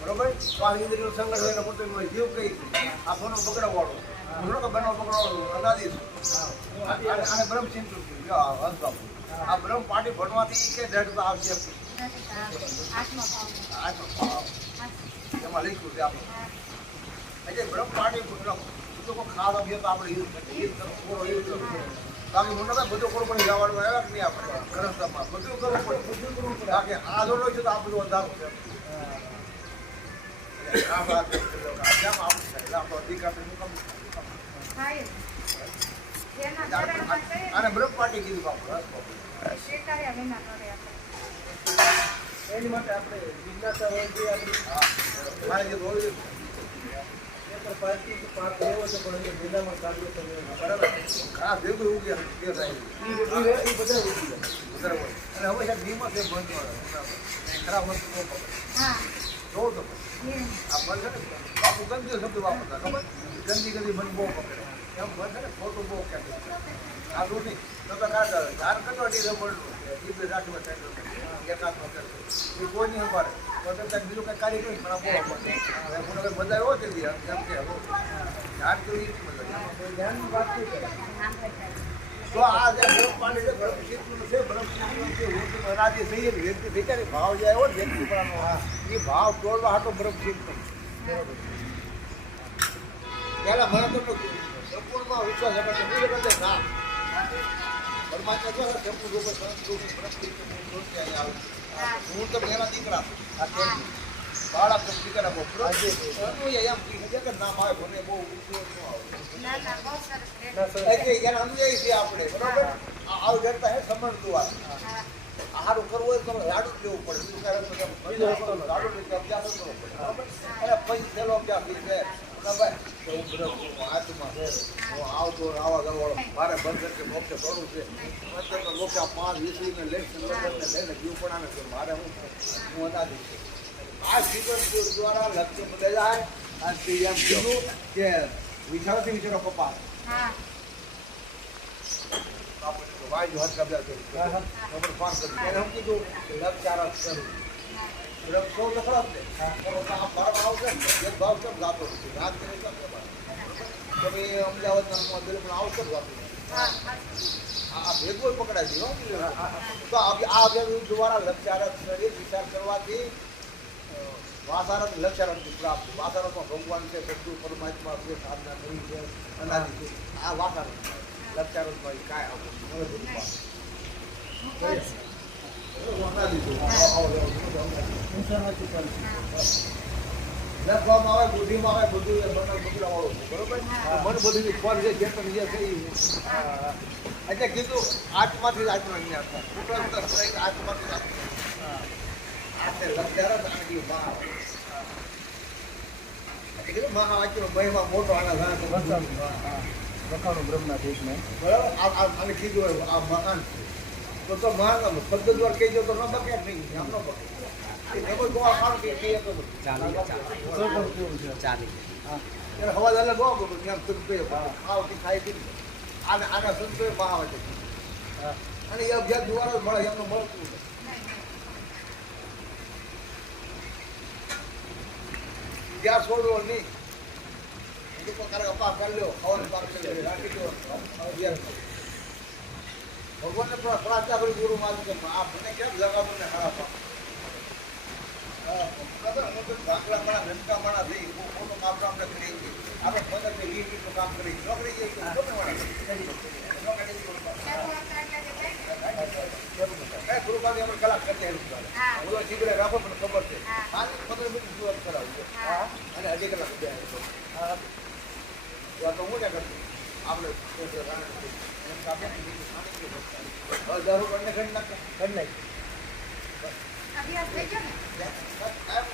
બરોબર. પાંચ ઇન્દ્રિયનું હોય એટલે પોતે જીવ કઈ આ સોનો બગડવાળો. ઘણો કે બનો બગડવાળો અનાદિ આને બ્રહ્મ ચિંતન જો આ. બ્રહ્મ પાટી ભણવાથી કે દઢ આવશે આ. એમાં લખ્યું છે આપણે. એટલે બ્રહ્મ પાટી ભણવા તો કોઈ ખાવા ગયો તો આપણે યુઝ કરીએ યુઝ કરો પૂરો યુઝ કરો બાકી મોટા ભાઈ બધું કરવું પડે જવાનું આવ્યા કે નહીં આપણે. ગ્રંથમાં બધું કરવું પડે બાકી આ જોડો છે તો આ બધું વધારો છે. અને બ્રહ્મ પાટી કીધું બાપુ રસ બાપુ. એની માટે આપણે જિજ્ઞાસા હોય આપણી. હા મારે જે બોલ્યું પેપર પાછી કે પાક એવો છે પણ એને નિંદામણ કાર્ય બરાબર. ખરાબ ભેગું એવું કે કે થાય. બધા. અને હવે સાહેબ નિયમો છે બંધ ખરાબ વસ્તુ જોવો તો. આ બંધ છે ને? બાપુ ગંદી શબ્દ વાપરતા ખબર? ગંદી ગંદી મન બહુ પકડે. એમ બંધ છે ને? ખોટું બહુ ક્યાં આ નહીં. તો તો કાં કરે? ધાર કટોટી રબડનું જીભે રાખીમાં થાય એકાત્મ કરતો એ કોઈ નહીં તો બીજું બધા એવો છે એમ કે એ. તો આ જે પાણી બ્રહ્મ ક્ષેત્રનું છે ક્ષેત્રનું છે વ્યક્તિ થઈ વ્યક્તિ થઈ જાય ને, ભાવ જે આવ્યો વ્યક્તિ એ ભાવ તોડવા હાટો બ્રહ્મ ક્ષેત્ર. પહેલા મને તો સંપૂર્ણમાં વિશ્વાસ હતો ના. પરમાત્મા જો આવે. છે. હું તો એના દીકરા. બાળક તો દીકરા બહુ એમ કે નામ આવે મને બહુ ઉપયોગ ન આવે. એટલે એના અનુયાયી છે આપણે બરોબર? આવું હે સમજતું આ. આહારું કરવું હોય તો લાડુ જ લેવું પડે. લાડુ અભ્યાસ કરવો પડે. બરોબર? એટલે પછી છેલ્લો અભ્યાસ છે. હું. બ્રહ્મ, હું આત્મા છે હું આવતો આવા ગરવાળો મારે બંધ કે મોક્ષે છે અત્યારે મોક્ષ પાંચ વીસ વીસને લેખન લખનને લઈને જીવ પણ આને છે મારે હું હું. અનાદિ છું આ જીવન દ્વારા લક્ષ્ય બદલાય અને તે એમ કીધું કે વિચારોથી વિચારો પપ્પા આપણને વાયુ હાથ કબજા કર્યું હા, એને કીધું? લક્ષારક કરું. સૌ તો ખરાબ છે આ ભાવ છે એક ભાવ કેમ ગાતો નથી રાત કરે કેમ? તો ભાઈ અમદાવાદના મંદિર પણ આવશે જ ગાતો આ આ ભેગું પકડાય છે તો આ અભિયાન દ્વારા લક્ષારક શરીર વિચાર કરવાથી અ, વાસારક લક્ષારક પ્રાપ્ત ભગવાન છે સદગુરુ પરમાત્મા છે સાધના કરી છે અનાદિ આ વાસારક લક્ષારકમાં ઈ કાંઈ આવું મોટો આના ઘણા તો વખાણ. હા. વખાણો બ્રહ્મના દેશને. બરાબર આ આને કીધું આ મહાન છે. તો તો આમ શબ્દ દ્વારા કહેજો તો ન બકે નહીં. ન બકે. જ ગોવા ખાવાનું કે કહીએ તો તો. પણ હા. અલગ હોવો ખાઈ પી આને છે. અને એ અભ્યાસ દ્વારા મળે એમનું મળતું નથી. ત્યાં છોડવો નહીં. તારે અપા કરી કરી લ્યો. રાખી દો અભ્યાસ. ભગવાનને પ્રા- પ્રાર્થના કરી ગુરુ મારું કે આ મને કેમ લગાવું ને રાખો પણ ખબર છે. પંદર મિનિટ સુરત કરાવું. અને અઢી કલાક બે. તો હું ને કરતું આપણે પોતે રાણ કરી. એમ તો આપણે બીજું સામે કેવું કરતા. હવે દારૂ બંને કરી નાખે. કરી નાખ. એમ,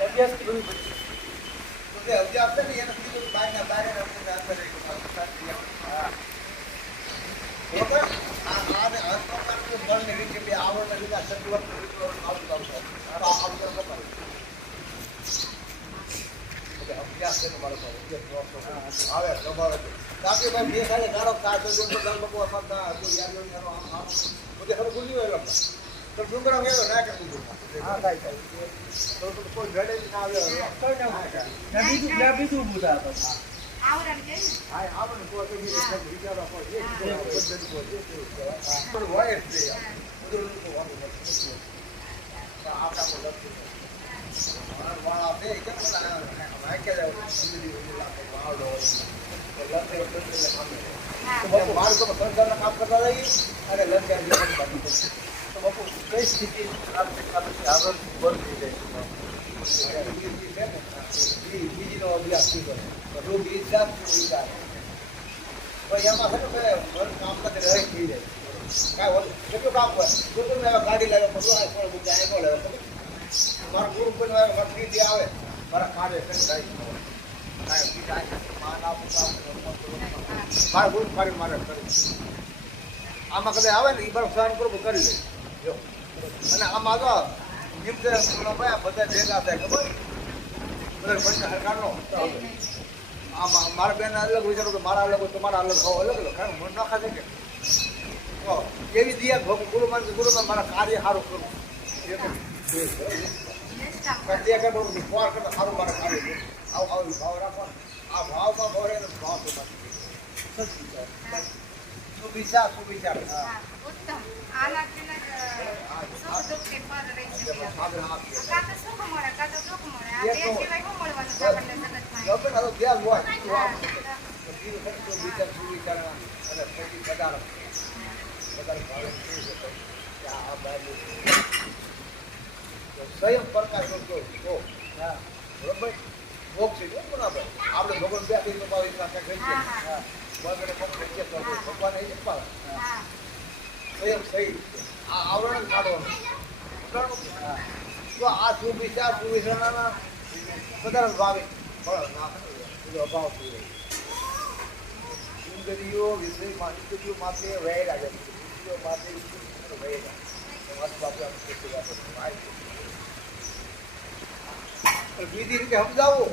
અભ્યાસ કરવું પડશે. તો જે અભ્યાસ છે ને. હા. તો ન. બાકી ભાઈ બે સાડે ગાળો કાચો જો તો કોઈ યાદ ન કરો આમ આમ બધે. તો ડુંગરા વેલો ના કે હા થાય થાય તો તો કોઈ ઘડે જ ના આવે કોઈ ના હોય. બીજું થાય આવરણ કે હા તો બીજું કંઈક વિચારવા એ કહેવાય પણ હોય જ તે. બધું લોકો આપણે છે. વાળા બધા બધી વાળો હોય. તો લક્ષ્ય લક્ષ્ય સામે રહે. હા. તો બાપુ બાળકો સંસારના કામ કરતા રહીએ અને લક્ષ્ય જીવન બાકી છે. તો બાપુ કઈ સ્થિતિ આર્થિક આર્થિક આગળ બંધ થઈ જાય છે? બીજી છે ને, બી- બીજીનો અભ્યાસ કીધો તો જો બીજ જાત નો વિચાર પણ એમાં છે ને ભાઈ મન કામ કરતી રહે થઈ જાય કાંઈ ઓલું કેટલું કામ હોય જો તમે હવે ગાડી લાવ્યો બધું આ કોણ મૂકે આ કોણ લાવ્યો ખબર? મારા ગુરુ પણ આવે મારા દીદી આવે મારા કામ મારા ગુરુ મારે કરી. આમાં કદાચ આવે ને એ બરફ સહન કરી લે. જો. અને આમાં તો જેમ કે બધા ભેગા થાય ખબર? બધા પૈસા સરકાર આમાં મારા બેન અલગ વિચારો તો મારા અલગ તમારા અલગ ભાવ અલગ અલગ. કારણ મન નાખા છે કે. એવી દિયા ભોગ ગુરુમાં ગુરુમાં મારા કાર્ય સારું કરું એ તો કે કરતા સારું મારા કાર્ય કરું આવું આવું ભાવ રાખો આ ભાવમાં ભાવ ભાવ તો હા. ઉત્તમ. દુઃખ કે પર રહી સુખ મળે દુઃખ મળે. આ બે સિવાય શું મળવાનું છે આપણને જગતમાં? તો ધ્યાન હોય તો સુવિચાર અને પછી વધારે વધારે ભાવે આ બાજુ તો સ્વયં પ્રકાશ જો હા. બરોબર? મોક્ષ છે બરાબર. આપણે ભગવાન બે એટલા કંઈક હા, કહીએ હા. વગેરે પકડે કે ભગવાન એ જ સ્વયં સહી. આ આવરણ જ કાઢવાનું હા. તો આ સુવિચાર સુવિચારના ભાવે. ફળ અભાવ થઈ રહ્યો ઇન્દ્રિયો વિષય ઇન્દ્રિયો માટે વહેલા છે. ઇન્દ્રિયો માટે બાપુ. બીજી રીતે સમજાવો.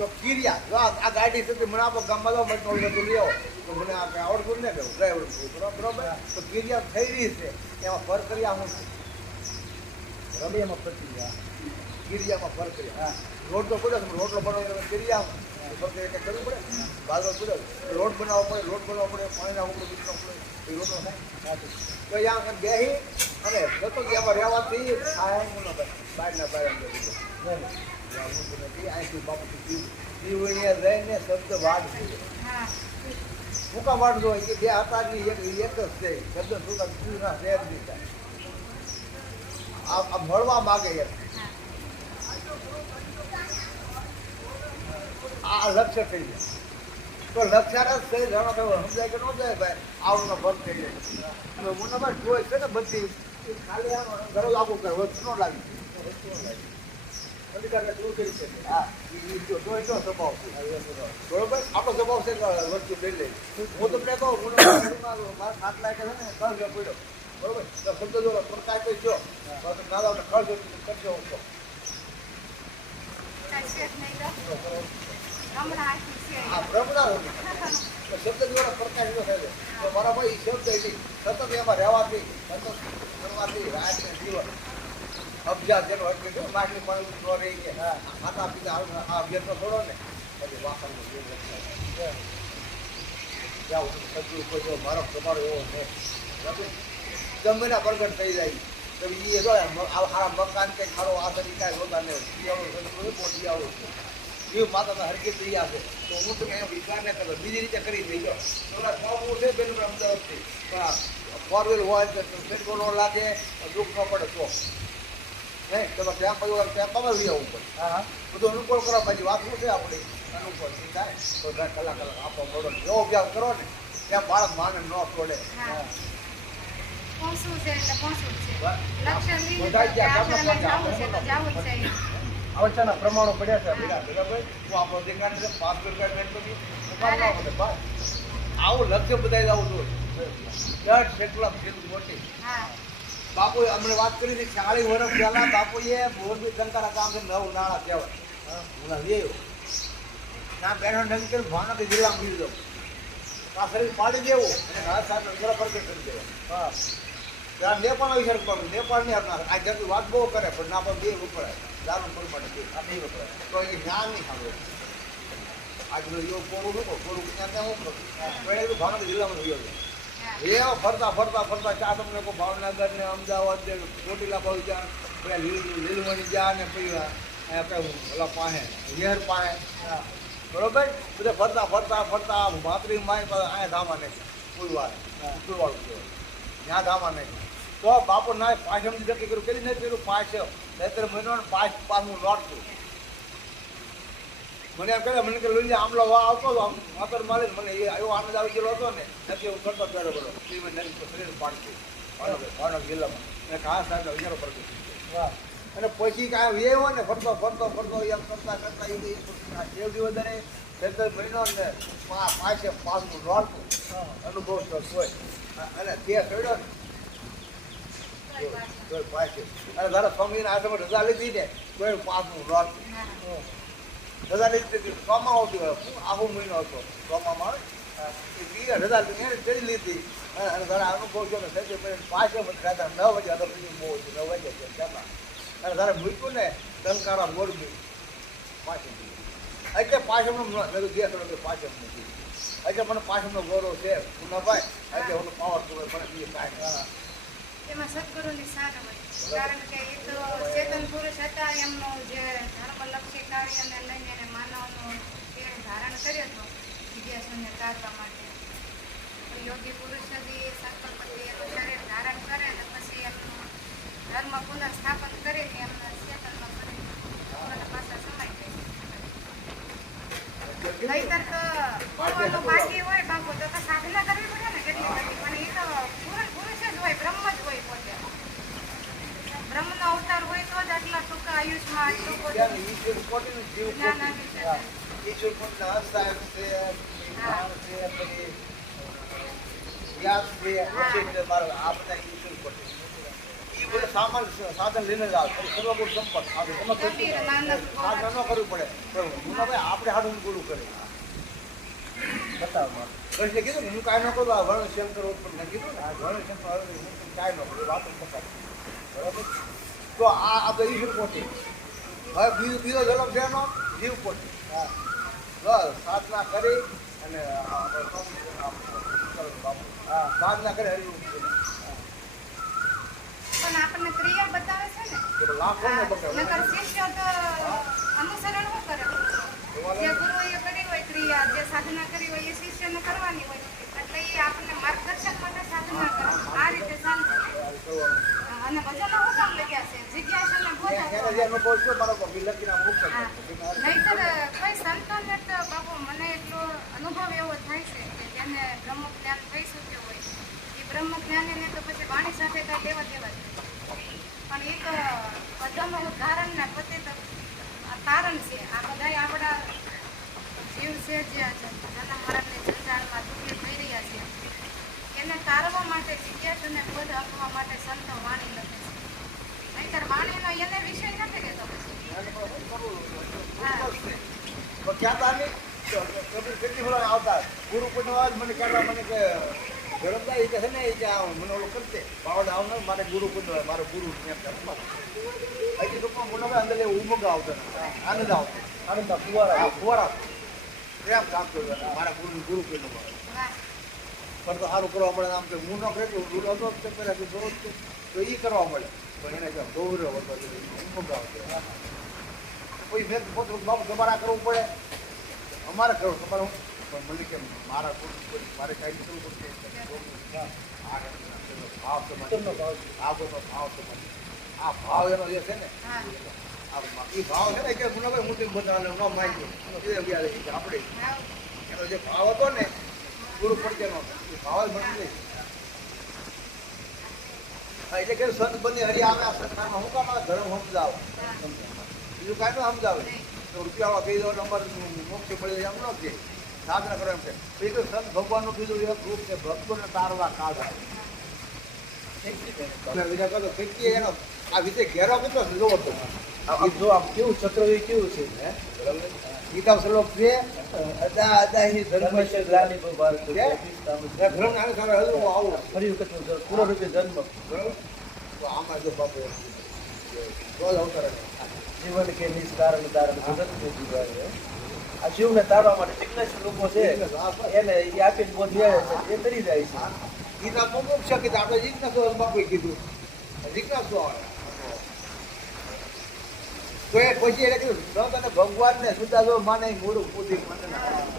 તો કીરિયા આ ગાડી છે મને આપો ગામમાં જાઓ મને થોડું બધું લઈ તો મને આ કંઈ આવડતું ને કહ્યું ડ્રાઈવર બરોબર બરોબર. તો કીરિયા થઈ રહી છે. એમાં ફર કર્યા હું છું. એમાં પ્રતિક્રિયા કિર્યામાં ફર કર્યા હા. રોટલો પડ્યો રોટલો એ કંઈ કરવું પડે? બાજરો પડ્યો રોડ બનાવવો પડે રોડ બનાવવો પડે પાણીના ઉપર બીજનો પડે. એ રોટલો તો અહીંયા આગળ અને જતો એમાં રહેવાથી આ એમ ન ભાઈ બહારના બહાર અહીંથી બાપુથી જીવણીએ રહીને શબ્દ વાડ મૂકા જો એ બે હતા ની એક એક જ છે. શબ્દ સુતા જીવના શહેર દીધા આ મળવા માગે એમ આ લક્ષ્ય થઈ જાય. તો લક્ષ્ય જ થઈ જાણો કે સમજાય કે ન જાય ભાઈ, આવનો બંધ થઈ જાય. અને મને ભાઈ જોઈ છે ને બધી, એ ખાલી આનો ઘરે લાગુ કરે, વસ્તુ ન લાગી. ખર્ચ ન એમાં રહેવાથી ને જીવન અભ્યાસ જેનો ન ને પછી વાસણનો જીવ રક્ષાય. જ્યાં સુધી સદગુરુ કોઈ જો મારો, તમારો એવો છે. જમીના પ્રગટ થઈ જાય. એ જો, આ મકાન કંઈ ખાડો આ તરીકે હોતા સદગુરુ પહોંચી આવો. જીવ તો હરકી થઈ આવે તો હું તો અહીંયા વિચાર ન કરો બીજી રીતે કરી દઈ જો થોડા છ હું છે પેલું અમદાવાદથી પણ ફોર વ્હીલ હોય તો સેટકો ન લાગે દુઃખ ન પડે તો. નહીં તમે ત્યાં પછી ત્યાં કમાવી આવવું પડે હા. બધું અનુકૂળ કરવા પછી વાત શું છે આપણી. અનુકૂળ થાય તો કલાક કલાક આપો મોડો જેવો અભ્યાસ કરો ને ત્યાં બાળક માને ન છોડે હા. પહોંચવું છે એટલે પહોંચવું જ છે. લક્ષ્ય લીધું ગયા, છે તો જવું છે. આવચાના પ્રમાણો પડ્યા છે બરાબર હું આપણો અધિકાર છે પાંચ રૂપિયા બેન પછી ઉપાડ ના પડે બસ. આવું લક્ષ્ય બધાય આવું જોઈએ દસ કેટલા જેટલું મોટી. હા. બાપુ અમને વાત કરી હતી ચાલીસ વર્ષ પહેલા બાપુએ મોરબી ટંકારા કામ છે નવ નાળા કહેવાય. હા, ના લેયો. ના બેનો નંગ ભાણા ભાવનગર જિલ્લામાં બીજો દઉં. આ શરીર પાડી દેવું. અને ઘા સાથે અંદર પ્રગટ કરી દેવા. હા. ત્યાં નેપાળનો વિચાર કરવાનો નેપાળની હાથમાં આ જતું વાત બહુ કરે પણ ના પણ બે વપરાય દારૂ પરમાણે બે આ બે વપરાય તો એ જ્ઞાન નહીં સાંભળે આજનો એવો કોરું લોકો કોરું ત્યાં ત્યાં હું. કરું પહેલે તો ભાવનગર જિલ્લામાં ગયો છે. હા. એ ફરતા ફરતા ફરતા ચા તમને કોઈ ભાવનગર ને અમદાવાદ ને ચોટીલા બાજુ જા પેલા લીલ લીલમણી જા ને પછી અહીંયા કઈ ઓલા પાસે હેર પાસે બરોબર? બધા ફરતા ફરતા ફરતા ભાતરી માય અહીંયા ધામા નહીં. પુલવાર પુલવાળું કહેવાય. ત્યાં ધામા નહીં તો બાપુ ના પાછળ નક્કી કર્યું કેટલી નથી કર્યું પાંચ બેતર મહિનો પાંચ પાંચનું પાછું લોટતું. મને એમ કહે મને કે લઈને આમલો વા આવતો હતો આમ માતર મારે મને એ એવો આનંદ આવી ગયેલો હતો ને નથી હું કરતો ત્યારે બોલો એ મને શરીર પાડતું. ભાવનગર જિલ્લામાં અને ઘા સાહેબ વિચારો પડતો વાહ. અને પછી કાંઈ એ હોય ને ફરતો ફરતો ફરતો એમ કરતા કરતા એ દિવસ દરે બેતર મહિનો ને પાંચે પાછું લોટતું. અનુભવ હોય. અને તે કર્યો ને કોઈ વાત નહીં. તોય પાંચે અને તારા સ્વામીના આશ્રમે રજા લીધી ને કોઈ પાછું. હા. રજા લીધી ચોમા આવતી હોય હું આખો મહિનો હતો બીજા રજા ચડી લીધી અને તારા અનુભવ છે પછી પાંચે નવ વાગે અડો બીજું બહુ નવ વાગે જમા અને તારે મૂક્યું ને ટંકારા ગયું પાછળ એટલે પાછળનું મેં કીધું ગેસ કે પાછળ મૂકી એટલે મને પાછળનો ગૌરવ છે પુનાભાઈ એટલે પાવર પૂરો મને કાંઈ. એમાં સદગુરુની સાથ હોય. કારણ કે એ તો ચેતન પુરુષ હતા એમનું જે ધર્મલક્ષી કાર્યને લઈને એને માનવનું તે ધારણ કર્યો હતો ને તારવા માટે. યોગી પુરુષ બી સંકલ્પથી એનું શરીર ધારણ કરે ને પછી એમનું ધર્મ પુનઃસ્થાપન કરે ને એમના ચેતનમાં કરી પાછા સમાઈ જાય. નહીતર તો બાકી હોય બાપુ તો સાધના કરવી પડે ને કેટલી બધી પણ એ તો પુરુષ પુરુષ જ હોય બ્રહ્મ જ હોય પોતે બ્રહ્મનો અવતાર હોય તો જ આટલા ટૂંકા આયુષ્માં આટલું બધું ઈશ્વર કોટીનું જીવ જ્ઞાન કોટી આવી શકે ઈશ્વર કોટીના હસ્તાયન છે જ્ઞાન છે પછી વ્યાસ છે વશિષ્ઠ છે, આ બધા ઈશ્વર કોટી ઈ બધા સામાન સાધન લઈને જ આવે. સર્વગુણ સંપન્ન આપણે એમાં. નાનક, સાધન ન કરવું પડે. પણ ગુનાભાઈ આપણે હાડું ગુરુ કરે. બતાવો મારે. કીધું હું કાંઈ ન કરું આ વર્ણ શંકર ઉત્પન્ન કીધું ને આ વર્ણ શંકર કાંઈ ન કરું વાત પકડ બરાબર? તો આ આ તો ઈશ્વર કોટી હવે બીજો બીજો જલમ છે એનો જીવ હા બસ સાધના કરી અને હા સાધના કરી હરિ પણ આપણને ક્રિયા બતાવે છે ને લાખો ને નકર શિષ્ય તો અનુસરણ શું કરે જે ગુરુએ કરી હોય ક્રિયા જે સાધના કરી હોય એ શિષ્યને કરવાની હોય એટલે એ આપણને માર્ગદર્શન માટે સાધના કરે આ રીતે ચાલતું અને ભજનો હું કામ લખ્યા છે. જિજ્ઞાસાને બોધો એને જે અનુભવ છે મારો બાપી લખીને આમ મૂકે હા. છે. નહીંતર કોઈ સંતોને તો બાપુ મને એટલો અનુભવ એવો થાય છે કે જેને બ્રહ્મ જ્ઞાન થઈ શક્યું હોય. એ બ્રહ્મ જ્ઞાન એને તો પછી વાણી સાથે કઈ લેવા દેવા જ પણ એક બધાનું ઉદાહરણ ને પોતે તો તારણ છે. આ બધા આપણા જીવ છે જે જન્મ મરણની જંજાળમાં દુઃખી થઈ રહ્યા છે એને તારવા માટે જિજ્ઞાસુને બોધ આપવા માટે સંતો વાણી લખે છે નહીંતર વાણીનો એને વિષય નથી રહેતો પછી એને પણ શું કરવું? હા. તો કહેતા નહીં કેટલી આવતા? ગુરુ પૂર્ણિમા મને કહેતા, મને કે ગરમદા એ કે છે ને એ કે મને ઓલું કરશે બાવડ આવને મારે ગુરુ પૂર્ણિમા મારો ગુરુ એમ કે હજી તો પણ મને અંદર ઉમંગ આવતો આનંદ આવતો આનંદમાં ફુવારા ફુવારા પ્રેમ હતો. મારા ગુરુ ગુરુ પૂર્ણિમા. પણ તો સારું કરવા મળે આમ કે હું ન કરે તો એ કરવા મળે. પણ એને ગૌરવ હતો ઉમંગ આવતો કોઈ મેં પોતે બાબુ તમારા કરવું પડે. અમારે કરવું તમારે હું પણ મને કેમ મારા કોઈ મારે કાંઈ નહીં કરવું પડશે ભાવ તો ઉત્તમનો ભાવ ભાવ તો આ ભાવ એનો જે છે ને આ એ ભાવ છે ને કે મુનાભાઈ હું તેમ બધા ન માગી આપણે એનો જે ભાવ હતો ને ગુરુ પડતેનો એ ભાવ જ મળી જાય હા, એટલે કે સંત બની હરી આવે આ સંસ્થામાં હું કામ ધર્મ સમજાવો બીજું કાંઈ ન સમજાવે. તો રૂપિયા કહી દો નંબર મોક્ષ મળી એમ ન કે સાધના કરો એમ કે બીજું સંત ભગવાનનું કીધું એક રૂપ છે ભક્તોને તારવા તમે વિચાર કરો કેટલી એનો આ વિશે ઘેરો કેટલો જોવો તો. આમ જો આમ કેવું ચક્રવ્યૂહ કેવું છે ગીતા શ્લોક છે અદા અદા હિ ધર્મ છે? પ્રતિષ્ઠામાં એ ઘરમ નાને સારા હજુ આવું. ફરી વખત પૂર્ણ રૂપે જન્મ. બરાબર? તો આમાં જો બાપુ રોજ અવતરે જીવન કે ને આ જીવને તારવા માટે જિજ્ઞાસુ લોકો છે એને એ આપીને બોધ્યા છે. એ તરી જાય છે ગીતા મુમુક્ષ છે કે આપણે જિજ્ઞાસુ બાપુએ કીધું જિજ્ઞાસુ આવે પછી એને કીધું તને ભગવાનને સુધા જો માને મૂળું પૂતી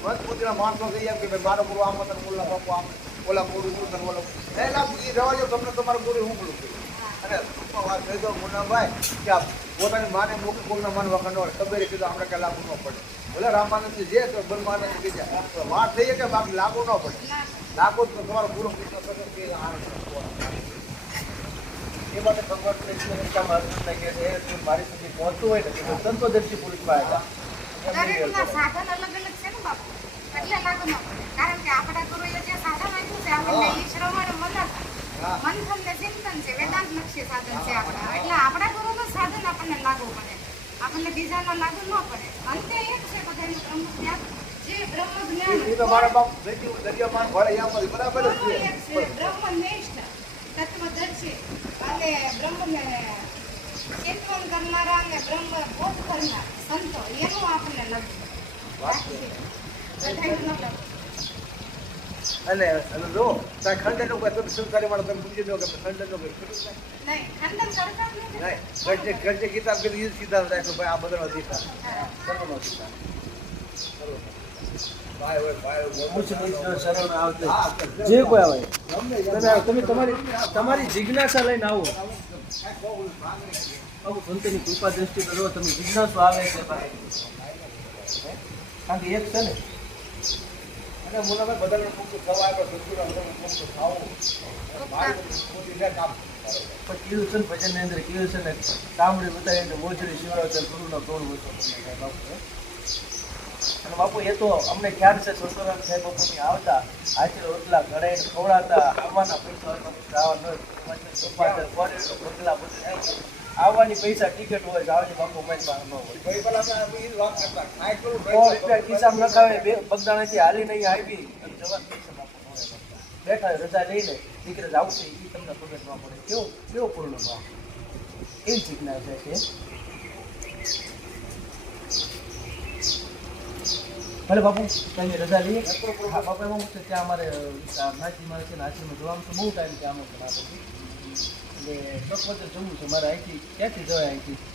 મત પૂતીના માણસો કહી એમ કે ભાઈ મારો ગુરુ આમ તને ઓલા બાપુ આમ ઓલા મૂળું શું તને ઓલો એ ના એ રવાજો તમને તમારું ગુરુ હું બોલું અને વાત કહી દો મુન્નાભાઈ કે પોતાની માને મૂકી કોઈના મન વખત હોય ખબર કીધું આપણે કઈ લાગુ ન પડે. ભલે રામાનંદ જે તો બ્રહ્માનંદ જાય વાત થઈ કે બાકી લાગુ ન પડે. લાગુ તો તમારો પૂરો કૃષ્ણ કરે કે એ માટે ભગવાન કૃષ્ણ કહે છે "એ તું મારી સુધી પહોંચતું હોય ને તો સંતોદર્શી પુરુષમાં આવ્યા દરેકના સાધન અલગ અલગ છે ને બાપુ. એટલે લાગુ ન પડે. કારણ કે આપણા ગુરુએ જે સાધન આપ્યું છે આપણને ઈ શ્રવણ મનન હા. મંથન ને ચિંતન છે વેદાંત લક્ષી સાધન છે આપણા. એટલે આપણા ગુરુનું સાધન આપણને લાગુ પડે. આપણને બીજાના લાગુ ન પડે. અંતે એક છે બધાનું બ્રહ્મ જ્ઞાન. જે બ્રહ્મ જ્ઞાન એ તો મારા બાપ બેટી દરિયામાં ભળે જ બરાબર છે. બ્રહ્મનિષ્ઠ. તત્વદર્શી. અને બ્રહ્મને ચિંતન કરનારા અને બ્રહ્મ બોધ કરનાર સંતો. એનું આપણને લાગુ બાકી બધાયનું લાગુ અને જો ત્યાં ખંડનો કોઈ તમે સંસારી માણસ તમે પૂછી દો કે ખંડનો કરતા નહીં ગરજે ગરજે કિતાબ કીધું એ કિતાબ રાખ્યો ભાઈ આ બધા અધિકાર. સર્વનો અધિકાર ભાઈ હોય ભાઈ હોય ઉચ્ચ નીચનો શરણ આવતે જે કોઈ આવે. તમે તમારી તમારી જિજ્ઞાસા લઈને આવો. સંતની કૃપા દ્રષ્ટિ કરો તમે જિજ્ઞાસુ આવે છે કારણ કે એક છે ને અને મુલાકાત બધાને પૂછું ખવા આપણે સંસ્કૃત બધાને પૂછું ખાવું. મારી મોટી છે કામ. પણ કીધું છે ને ભજનની અંદર કીધું છે ને કામડી બતાવીને મોજડી ગુરુનો ટોળ વચ્ચે બાપુ અને બાપુ એ તો અમને ખ્યાલ છે સોસરામ સાહેબ બાપુની આવતા આચર રોટલા ઘડાઈને ખવડાતા આવવાના પૈસા ન. આવવાની પૈસા ટિકિટ હોય તો આવજે બાપુ મારી પાસે ન હોય. ખિસ્સામાં નખાવે બે બગદાણાથી હાલી નહીં આવી. બાપુ બેઠા રજા લઈને દીકરા આવશે એ તમને પગડ ન પડે. કેવો કેવો પૂર્ણ ભાવ? એ જિજ્ઞાસા છે? ભલે બાપુ તમે રજા લઈએ. બાપા છે? ત્યાં અમારે નાચીમાં છે નાચીમાં જવાનું તો બહુ ટાઈમ ત્યાં અમે એટલે ચોક વચ્ચે જવું છે. મારે અહીંથી ક્યાંથી જવાય અહીંથી.